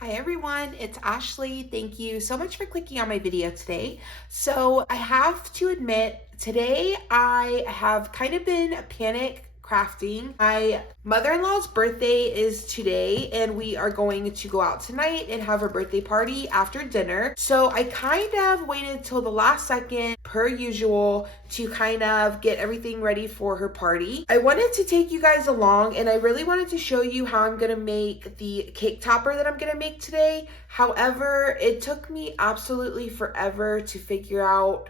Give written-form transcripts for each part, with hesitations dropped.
Hi everyone, it's Ashley. Thank you so much for clicking on my video today. So I have to admit, today I have kind of been panic crafting. My mother-in-law's birthday is today and we are going to go out tonight and have her birthday party after dinner. So I kind of waited till the last second per usual to kind of get everything ready for her party. I wanted to take you guys along and I really wanted to show you how I'm gonna make the cake topper that I'm gonna make today. However, it took me absolutely forever to figure out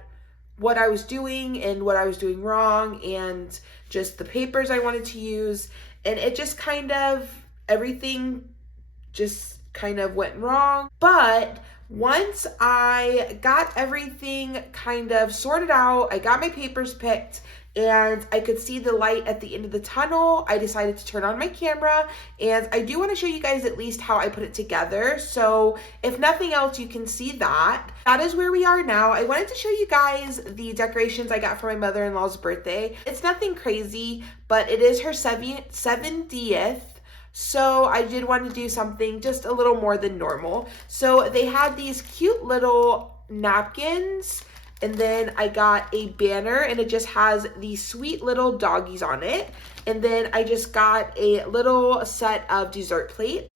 what I was doing and what I was doing wrong and just the papers I wanted to use. And it just kind of, everything just kind of went wrong. But once I got everything kind of sorted out, I got my papers picked, and I could see the light at the end of the tunnel, I decided to turn on my camera, and I do want to show you guys at least how I put it together. So if nothing else, you can see that. That is where we are now. I wanted to show you guys the decorations I got for my mother-in-law's birthday. It's nothing crazy, but it is her 70th. So I did want to do something just a little more than normal. So they had these cute little napkins, and then I got a banner and it just has these sweet little doggies on it. And then I just got a little set of dessert plates.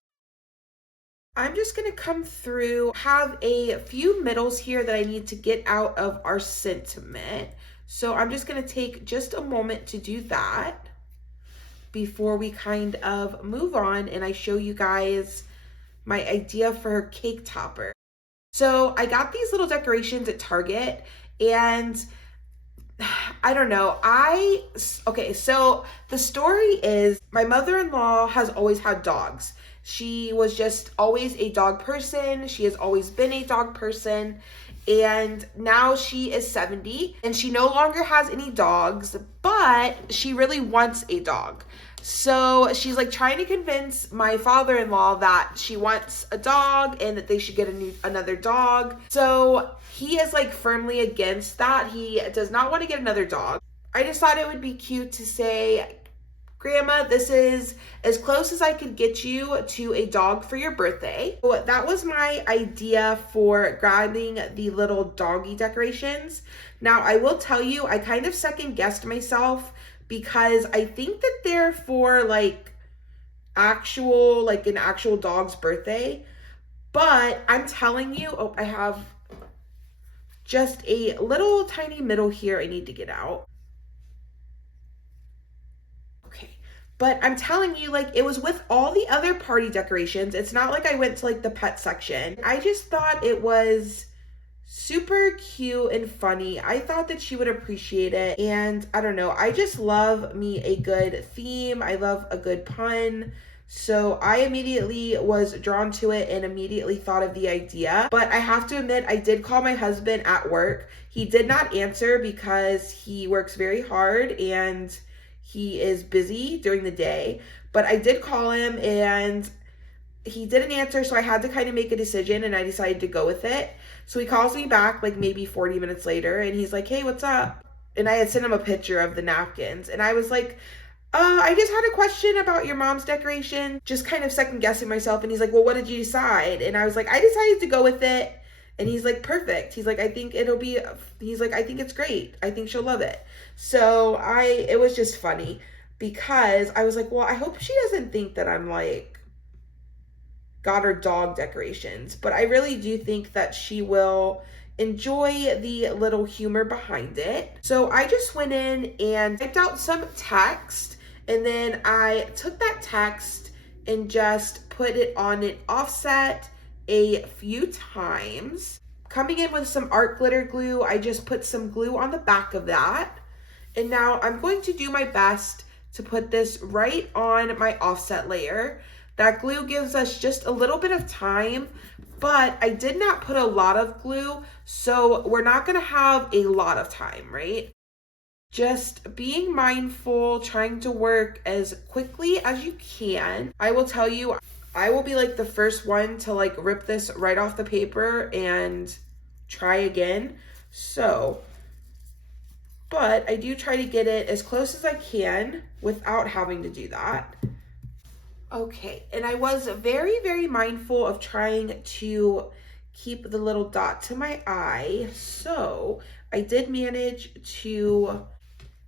I'm just gonna come through, have a few middles here that I need to get out of our sentiment. So I'm just gonna take just a moment to do that before we kind of move on and I show you guys my idea for her cake topper. So I got these little decorations at Target, and I don't know, okay, so the story is my mother-in-law has always had dogs. She was just always a dog person. She has always been a dog person. And now she is 70 and she no longer has any dogs, but she really wants a dog. So she's like trying to convince my father-in-law that she wants a dog and that they should get another dog. So he is like firmly against that. He does not want to get another dog. I just thought it would be cute to say, Grandma, this is as close as I could get you to a dog for your birthday. So that was my idea for grabbing the little doggy decorations. Now, I will tell you, I kind of second guessed myself because I think that they're for like an actual dog's birthday. But I'm telling you, oh, I have just a little tiny middle here I need to get out. But I'm telling you, like, it was with all the other party decorations. It's not like I went to like the pet section. I just thought it was super cute and funny. I thought that she would appreciate it. And I don't know, I just love me a good theme. I love a good pun. So I immediately was drawn to it and immediately thought of the idea. But I have to admit, I did call my husband at work. He did not answer because he works very hard and he is busy during the day, but I did call him and he didn't answer, so I had to kind of make a decision and I decided to go with it. So he calls me back like maybe 40 minutes later and he's like, hey, what's up? And I had sent him a picture of the napkins and I was like, I just had a question about your mom's decoration, just kind of second guessing myself. And he's like, well, what did you decide? And I was like, I decided to go with it. And he's like, perfect. He's like, I think it's great. I think she'll love it. So it was just funny because I was like, well, I hope she doesn't think that I'm like, got her dog decorations. But I really do think that she will enjoy the little humor behind it. So I just went in and typed out some text, and then I took that text and just put it on an offset a few times. Coming in with some art glitter glue, I just put some glue on the back of that. And now I'm going to do my best to put this right on my offset layer. That glue gives us just a little bit of time, but I did not put a lot of glue, so we're not gonna have a lot of time, right? Just being mindful, trying to work as quickly as you can. I will tell you, I will be like the first one to like rip this right off the paper and try again. So, but I do try to get it as close as I can without having to do that. Okay, and I was very, very mindful of trying to keep the little dot to my eye, so I did manage to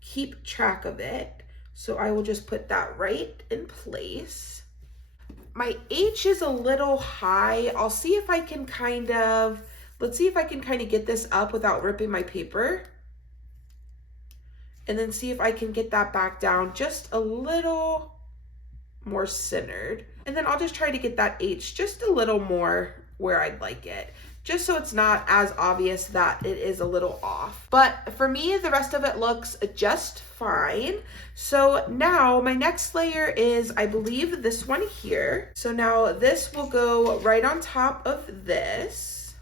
keep track of it. So I will just put that right in place. My H is a little high. I'll see if I can let's see if I can kind of get this up without ripping my paper. And then see if I can get that back down just a little more centered. And then I'll just try to get that H just a little more where I'd like it, just so it's not as obvious that it is a little off. But for me, the rest of it looks just fine. So now my next layer is, I believe, this one here. So now this will go right on top of this,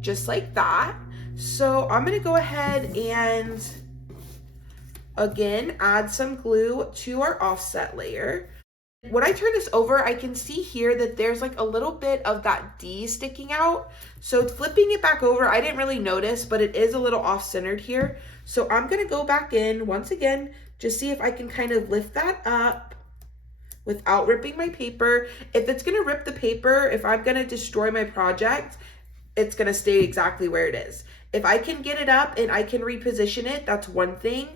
just like that. So I'm gonna go ahead and again add some glue to our offset layer. When I turn this over, I can see here that there's like a little bit of that D sticking out. So flipping it back over, I didn't really notice, but it is a little off-centered here. So I'm gonna go back in once again, just see if I can kind of lift that up without ripping my paper. If it's gonna rip the paper, if I'm gonna destroy my project, it's gonna stay exactly where it is. If I can get it up and I can reposition it, that's one thing,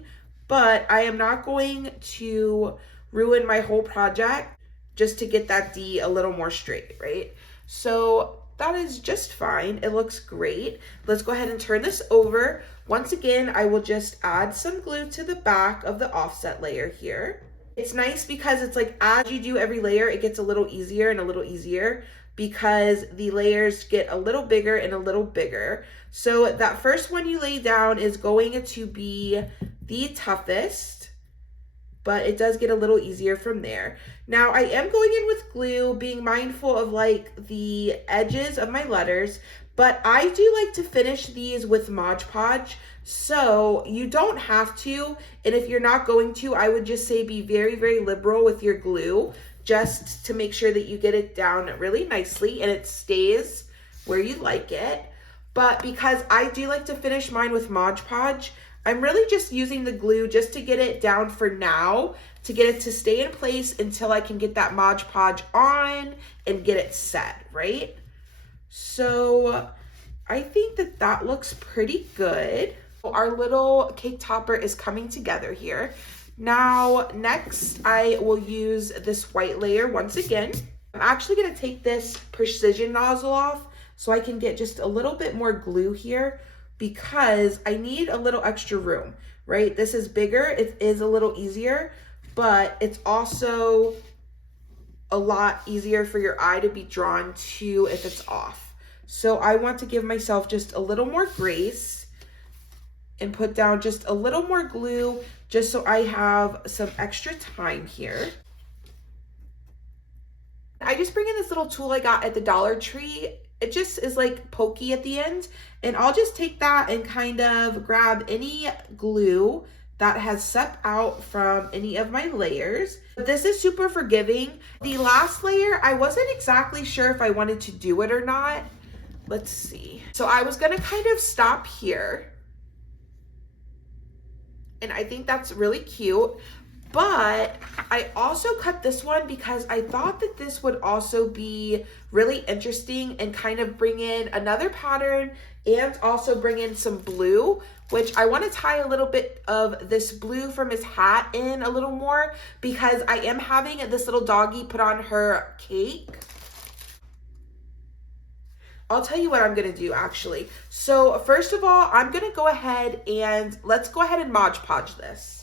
but I am not going to ruin my whole project just to get that D a little more straight, right? So that is just fine. It looks great. Let's go ahead and turn this over. Once again, I will just add some glue to the back of the offset layer here. It's nice because it's like as you do every layer, it gets a little easier and a little easier because the layers get a little bigger and a little bigger. So that first one you lay down is going to be the toughest, but it does get a little easier from there. Now I am going in with glue, being mindful of like the edges of my letters, but I do like to finish these with Mod Podge, so you don't have to. And if you're not going to, I would just say be very, very liberal with your glue, just to make sure that you get it down really nicely and it stays where you like it. But because I do like to finish mine with Mod Podge, I'm really just using the glue just to get it down for now, to get it to stay in place until I can get that Mod Podge on and get it set, right? So I think that that looks pretty good. Our little cake topper is coming together here. Now, next I will use this white layer once again. I'm actually gonna take this precision nozzle off so I can get just a little bit more glue here because I need a little extra room, right? This is bigger, it is a little easier, but it's also a lot easier for your eye to be drawn to if it's off. So I want to give myself just a little more grace and put down just a little more glue just so I have some extra time here. I just bring in this little tool I got at the Dollar Tree. It just is like pokey at the end, and I'll just take that and kind of grab any glue that has seeped out from any of my layers. But this is super forgiving. The last layer, I wasn't exactly sure if I wanted to do it or not. Let's see. So I was gonna kind of stop here, and I think that's really cute. But I also cut this one because I thought that this would also be really interesting and kind of bring in another pattern and also bring in some blue, which I want to tie a little bit of this blue from his hat in a little more because I am having this little doggy put on her cake. I'll tell you what I'm gonna do actually. So first of all, I'm gonna go ahead and let's go ahead and Mod Podge this.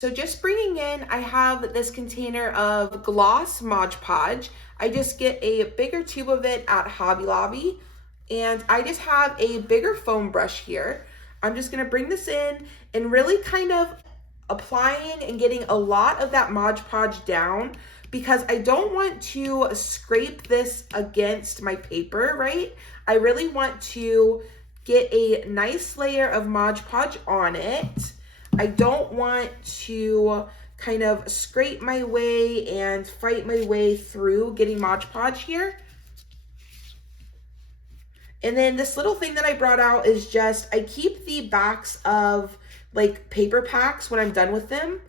So just bringing in, I have this container of gloss Mod Podge. I just get a bigger tube of it at Hobby Lobby, and I just have a bigger foam brush here. I'm just gonna bring this in and really kind of applying and getting a lot of that Mod Podge down because I don't want to scrape this against my paper, right? I really want to get a nice layer of Mod Podge on it. I don't want to kind of scrape my way and fight my way through getting Mod Podge here. And then this little thing that I brought out is just, I keep the backs of like paper packs when I'm done with them.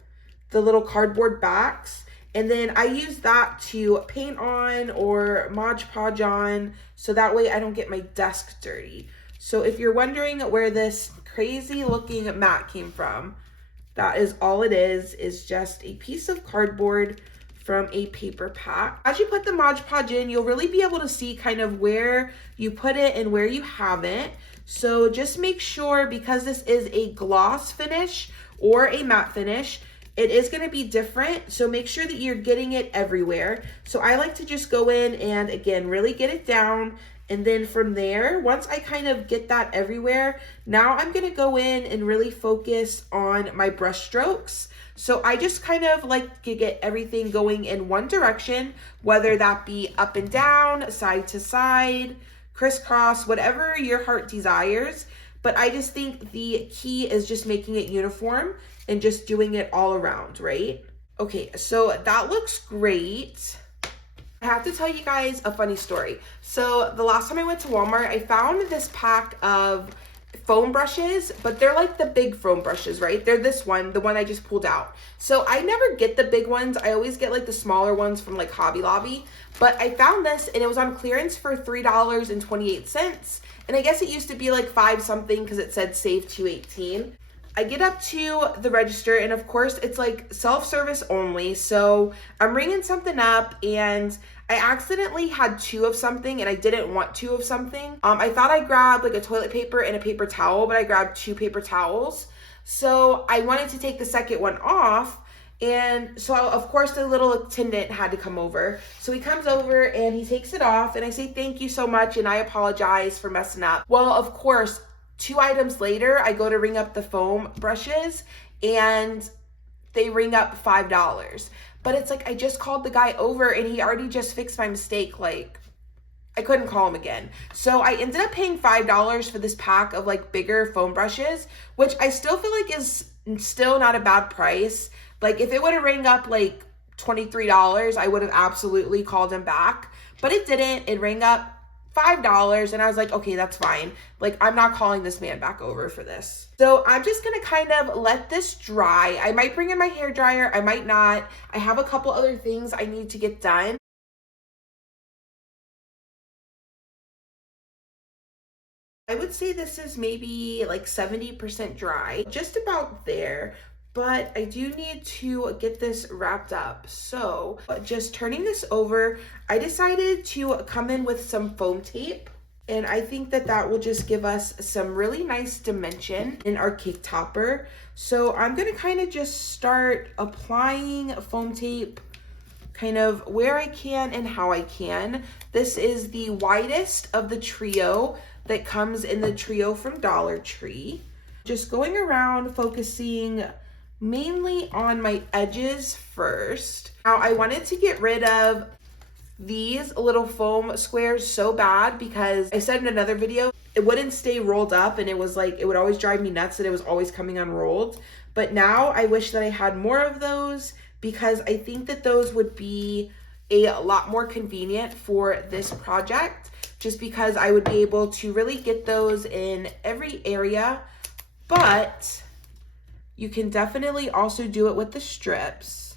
the little cardboard backs. And then I use that to paint on or Mod Podge on, so that way I don't get my desk dirty. So if you're wondering where this crazy looking mat came from, that is all it is just a piece of cardboard from a paper pack. As you put the Mod Podge in, you'll really be able to see kind of where you put it and where you haven't. So just make sure, because this is a gloss finish or a matte finish, it is going to be different. So make sure that you're getting it everywhere. So I like to just go in and again, really get it down. And then from there, once I kind of get that everywhere, now I'm going to go in and really focus on my brush strokes. So I just kind of like to get everything going in one direction, whether that be up and down, side to side, crisscross, whatever your heart desires. But I just think the key is just making it uniform and just doing it all around, right? Okay, so that looks great. I have to tell you guys a funny story. So the last time I went to Walmart, I found this pack of foam brushes, but they're like the big foam brushes, right? They're this one, the one I just pulled out. So I never get the big ones. I always get like the smaller ones from like Hobby Lobby. But I found this and it was on clearance for $3.28. And I guess it used to be like 5 something because it said save $2.18. I get up to the register and of course it's like self-service only. So I'm ringing something up and I accidentally had 2 of something and I didn't want 2 of something. I thought I grabbed like a toilet paper and a paper towel, but I grabbed 2 paper towels. So I wanted to take the second one off. And so of course the little attendant had to come over. So he comes over and he takes it off and I say, thank you so much. And I apologize for messing up. Well, of course, 2 items later, I go to ring up the foam brushes and they ring up $5. But it's like, I just called the guy over and he already just fixed my mistake. Like, I couldn't call him again. So I ended up paying $5 for this pack of like bigger foam brushes, which I still feel like is still not a bad price. Like if it would have rang up like $23, I would have absolutely called him back, but it didn't. It rang up $5 and I was like, okay, that's fine. Like I'm not calling this man back over for this. So I'm just gonna kind of let this dry. I might bring in my hair dryer, I might not. I have a couple other things I need to get done. I would say this is maybe like 70% dry, just about there. But I do need to get this wrapped up. So just turning this over, I decided to come in with some foam tape. And I think that that will just give us some really nice dimension in our cake topper. So I'm gonna kind of just start applying foam tape kind of where I can and how I can. This is the widest of the trio that comes in the trio from Dollar Tree. Just going around focusing mainly on my edges first. Now I wanted to get rid of these little foam squares so bad because I said in another video, it wouldn't stay rolled up and it was like, it would always drive me nuts that it was always coming unrolled. But now I wish that I had more of those because I think that those would be a lot more convenient for this project, just because I would be able to really get those in every area. But you can definitely also do it with the strips.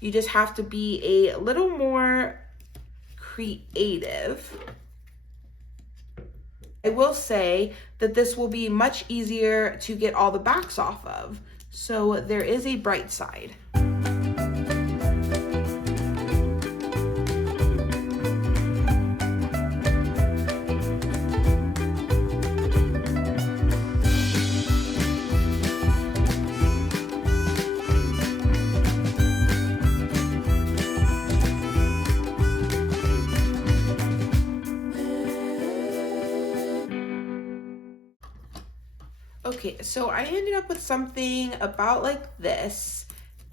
You just have to be a little more creative. I will say that this will be much easier to get all the backs off of. So there is a bright side. Okay, so I ended up with something about like this.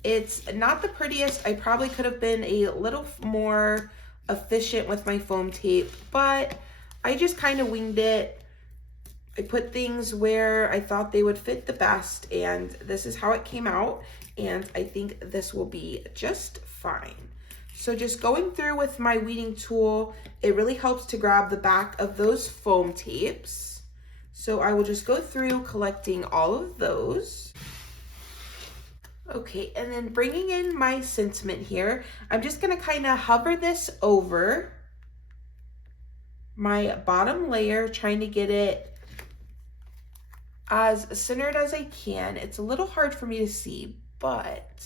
It's not the prettiest. I probably could have been a little more efficient with my foam tape, but I just kind of winged it. I put things where I thought they would fit the best, and this is how it came out, and I think this will be just fine. So just going through with my weeding tool, it really helps to grab the back of those foam tapes. So I will just go through collecting all of those. Okay, and then bringing in my sentiment here, I'm just gonna kind of hover this over my bottom layer, trying to get it as centered as I can. It's a little hard for me to see, but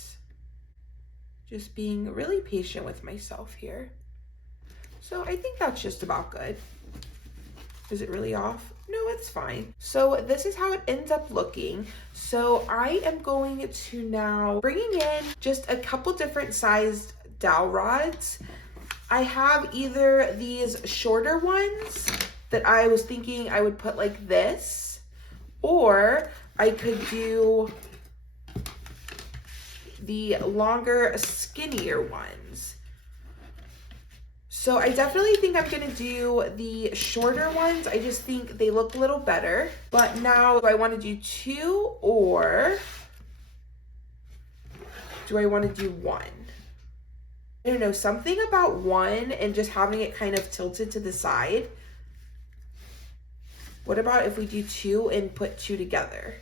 just being really patient with myself here. So I think that's just about good. Is it really off? No, it's fine. So this is how it ends up looking. So I am going to now bringing in just a couple different sized dowel rods. I have either these shorter ones that I was thinking I would put like this, or I could do the longer, skinnier ones. So I definitely think I'm gonna do the shorter ones. I just think they look a little better. But now, do I wanna do two, or do I wanna do one? I don't know, something about one and just having it kind of tilted to the side. What about if we do two and put two together?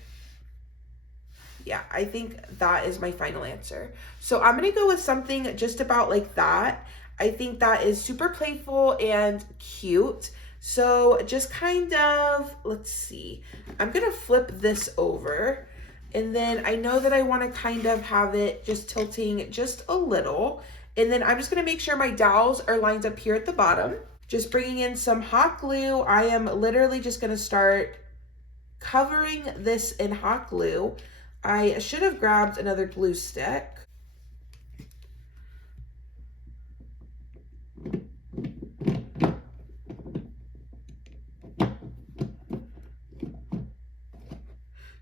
Yeah, I think that is my final answer. So I'm gonna go with something just about like that. I think that is super playful and cute. So just kind of, let's see, I'm gonna flip this over, and then I know that I wanna kind of have it just tilting just a little. And then I'm just gonna make sure my dowels are lined up here at the bottom. Just bringing in some hot glue. I am literally just gonna start covering this in hot glue. I should have grabbed another glue stick.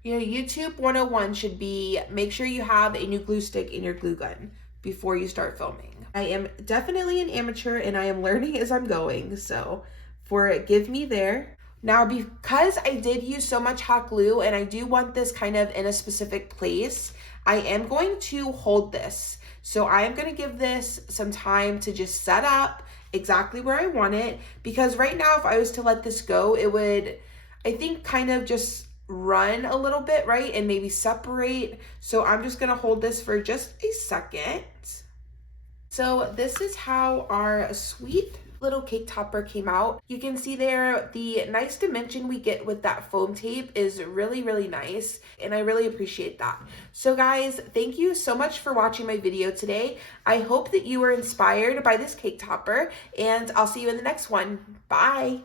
You know, YouTube 101 should be make sure you have a new glue stick in your glue gun before you start filming. I am definitely an amateur and I am learning as I'm going, so forgive me there. Now, because I did use so much hot glue and I do want this kind of in a specific place, I am going to hold this. So I am going to give this some time to just set up exactly where I want it, because right now if I was to let this go, it would, I think, kind of just run a little bit, right? And maybe separate. So I'm just gonna hold this for just a second. So this is how our sweet little cake topper came out. You can see there the nice dimension we get with that foam tape is really, really nice, and I really appreciate that. So guys, thank you so much for watching my video today. I hope that you were inspired by this cake topper, and I'll see you in the next one. Bye.